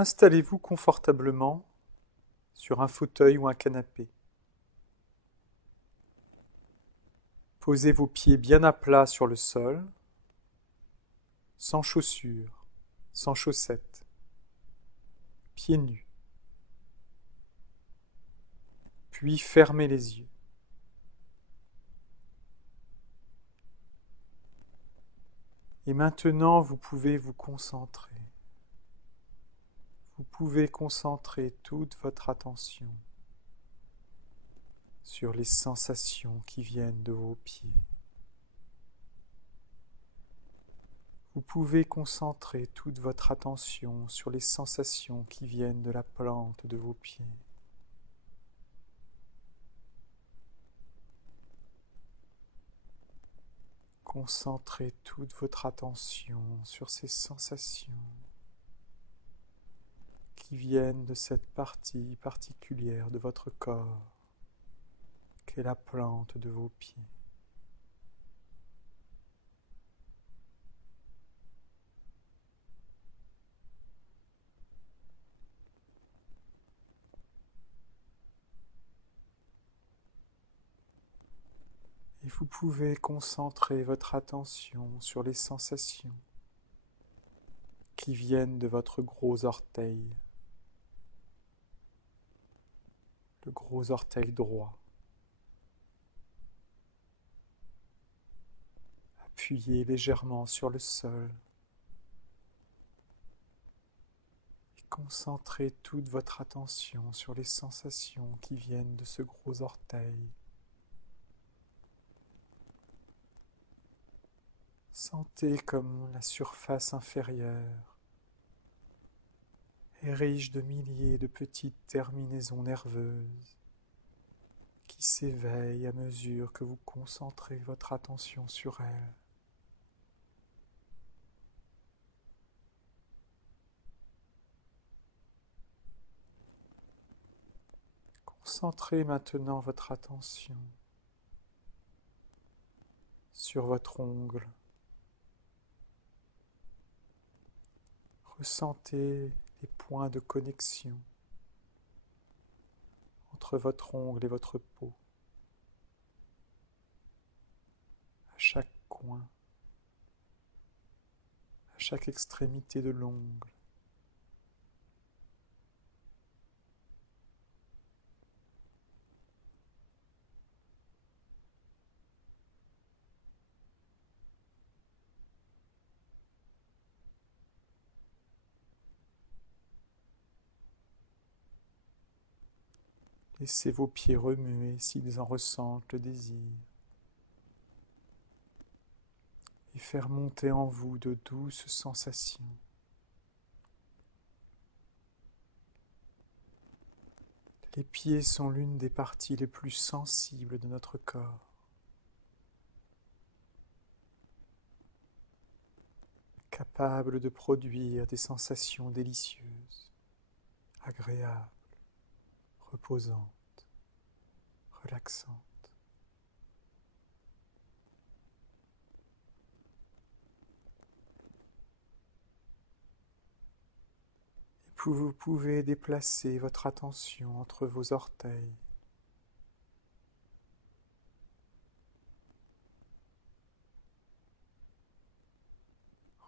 Installez-vous confortablement sur un fauteuil ou un canapé. Posez vos pieds bien à plat sur le sol, sans chaussures, sans chaussettes, pieds nus. Puis fermez les yeux. Et maintenant, vous pouvez vous concentrer. Vous pouvez concentrer toute votre attention sur les sensations qui viennent de vos pieds. Vous pouvez concentrer toute votre attention sur les sensations qui viennent de la plante de vos pieds. Concentrez toute votre attention sur ces sensations qui viennent de cette partie particulière de votre corps, qu'est la plante de vos pieds. Et vous pouvez concentrer votre attention sur les sensations qui viennent de votre gros orteil, le gros orteil droit. Appuyez légèrement sur le sol et concentrez toute votre attention sur les sensations qui viennent de ce gros orteil. Sentez comme la surface inférieure est riche de milliers de petites terminaisons nerveuses qui s'éveillent à mesure que vous concentrez votre attention sur elles. Concentrez maintenant votre attention sur votre ongle. Ressentez les points de connexion entre votre ongle et votre peau, à chaque coin, à chaque extrémité de l'ongle. Laissez vos pieds remuer s'ils en ressentent le désir et faire monter en vous de douces sensations. Les pieds sont l'une des parties les plus sensibles de notre corps. Capables de produire des sensations délicieuses, agréables, reposantes, relaxantes. Et puis vous pouvez déplacer votre attention entre vos orteils.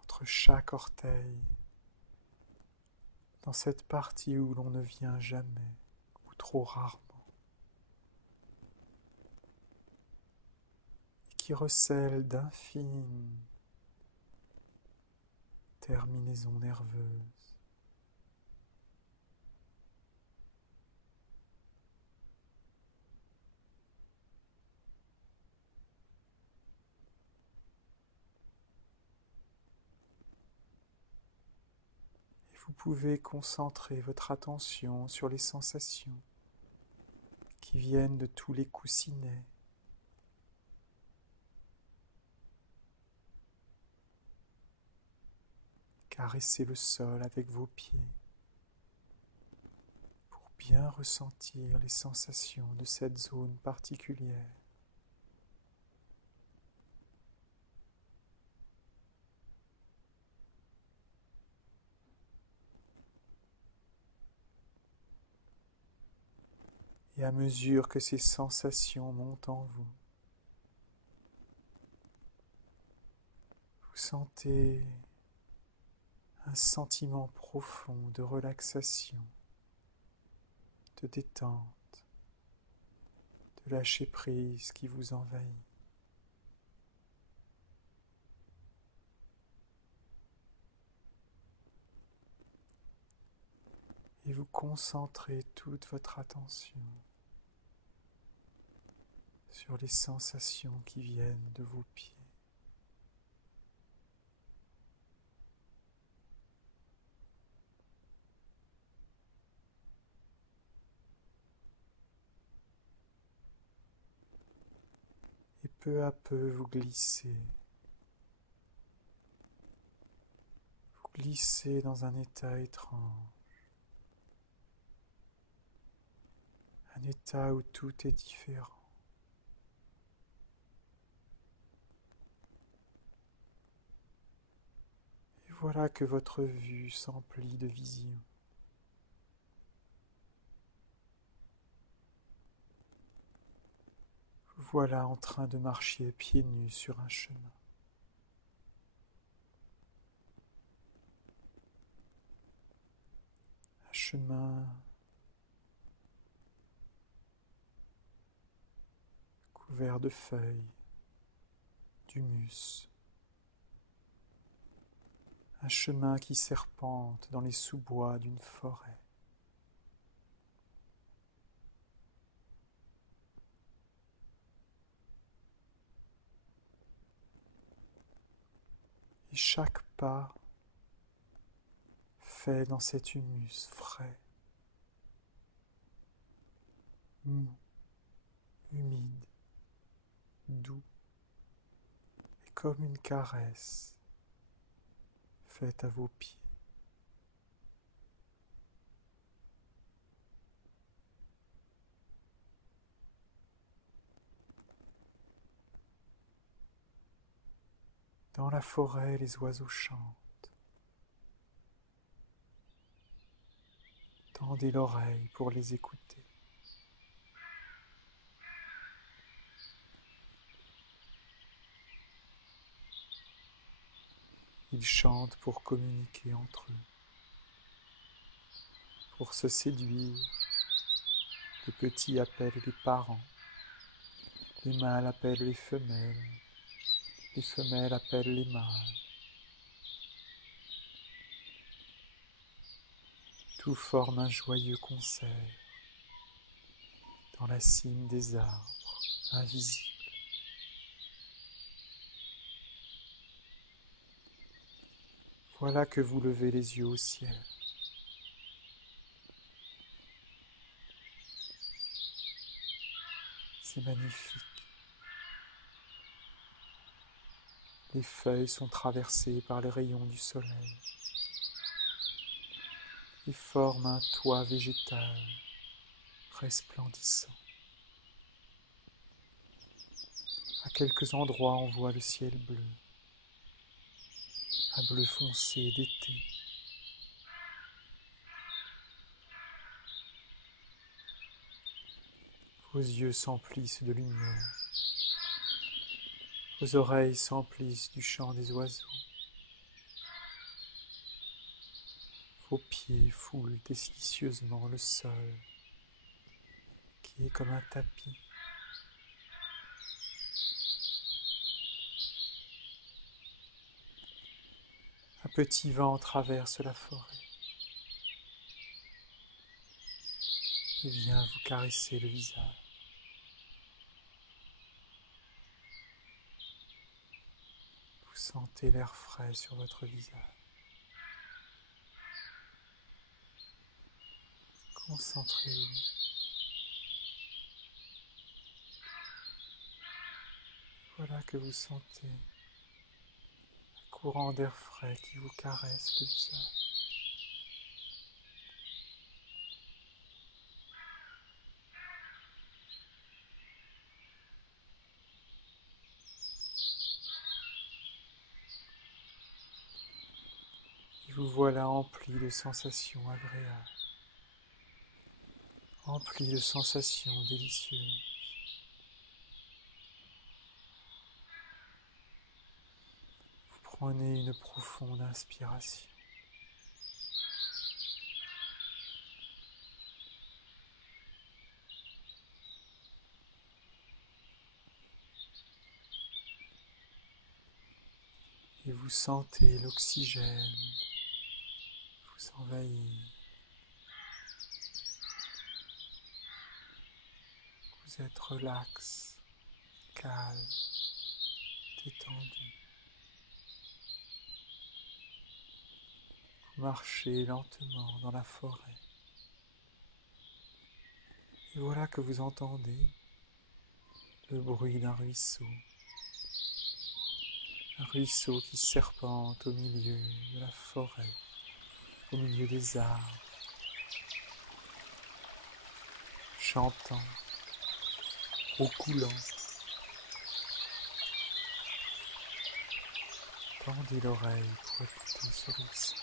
Entre chaque orteil, dans cette partie où l'on ne vient jamais, ou trop rarement, et qui recèle d'infinies terminaisons nerveuses. Et vous pouvez concentrer votre attention sur les sensations qui viennent de tous les coussinets. Caressez le sol avec vos pieds pour bien ressentir les sensations de cette zone particulière. Et à mesure que ces sensations montent en vous, vous sentez un sentiment profond de relaxation, de détente, de lâcher prise qui vous envahit. Et vous concentrez toute votre attention sur les sensations qui viennent de vos pieds. Et peu à peu vous glissez dans un état étrange, un état où tout est différent. Et voilà que votre vue s'emplit de visions. Vous voilà en train de marcher pieds nus sur un chemin. Un chemin couvert de feuilles, d'humus. Un chemin qui serpente dans les sous-bois d'une forêt. Et chaque pas fait dans cet humus frais, mou, humide, doux, et comme une caresse faite à vos pieds. Dans la forêt, les oiseaux chantent. Tendez l'oreille pour les écouter. Ils chantent pour communiquer entre eux, pour se séduire. Les petits appellent les parents, les mâles appellent les femelles appellent les mâles. Tout forme un joyeux concert dans la cime des arbres invisibles. Voilà que vous levez les yeux au ciel. C'est magnifique. Les feuilles sont traversées par les rayons du soleil et forment un toit végétal resplendissant. À quelques endroits, on voit le ciel bleu, un bleu foncé d'été. Vos yeux s'emplissent de lumière, vos oreilles s'emplissent du chant des oiseaux, vos pieds foulent délicieusement le sol, qui est comme un tapis. Un petit vent traverse la forêt et vient vous caresser le visage. Vous sentez l'air frais sur votre visage. Concentrez-vous. Voilà que vous sentez un courant d'air frais qui vous caresse le visage. Et vous voilà empli de sensations agréables. rempli de sensations délicieuses. Vous prenez une profonde inspiration. Et vous sentez l'oxygène vous envahir. Vous êtes relax, calme, détendu. Vous marchez lentement dans la forêt. Et voilà que vous entendez le bruit d'un ruisseau. Un ruisseau qui serpente au milieu de la forêt, au milieu des arbres, chantant, roucoulant. Tendez l'oreille pour écouter ce ruisseau.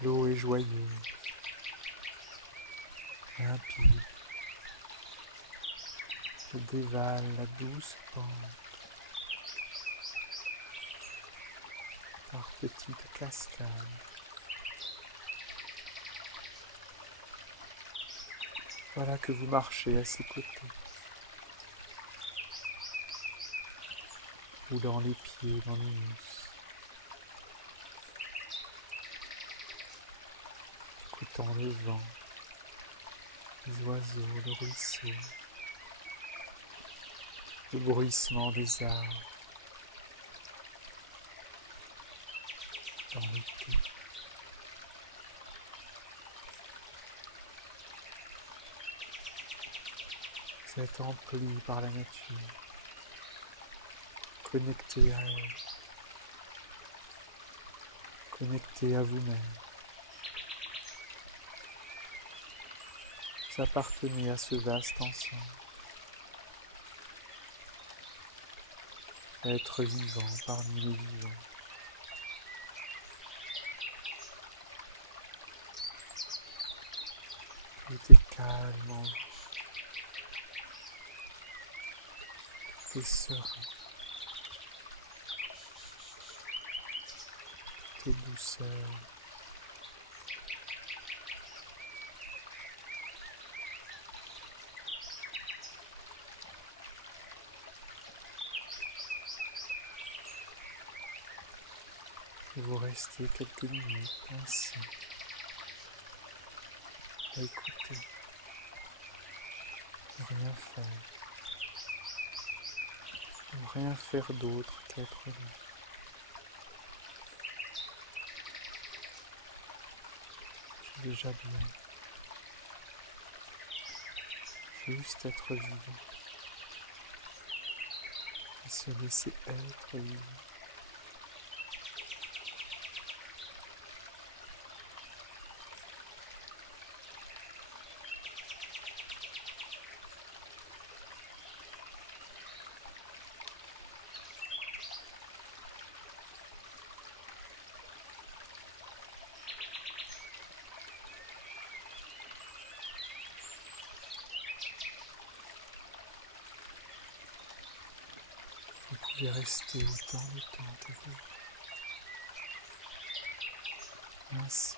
L'eau est joyeuse, limpide. Elle dévale la douce pente par petites cascades. Voilà que vous marchez à ses côtés, roulant les pieds dans l'humus, écoutant le vent, les oiseaux, le ruisseau, le bruissement des arbres dans l'été. Vous êtes empli par la nature, connecté à elle, connecté à vous-même. Vous appartenez à ce vaste ensemble. Être vivant parmi les vivants. Tout est calme en vous. Tout est serein. Tout est douceur. Et vous restez quelques minutes ainsi, à écouter, ne rien faire, ne rien faire d'autre qu'être là. C'est déjà bien, juste être vivant, et se laisser être vivant. Vous pouvez rester autant de temps que vous voulez. Ainsi,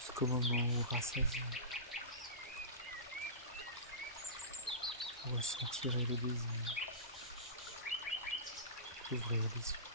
jusqu'au moment où rassasié, vous ressentirez le désir d'ouvrir les yeux.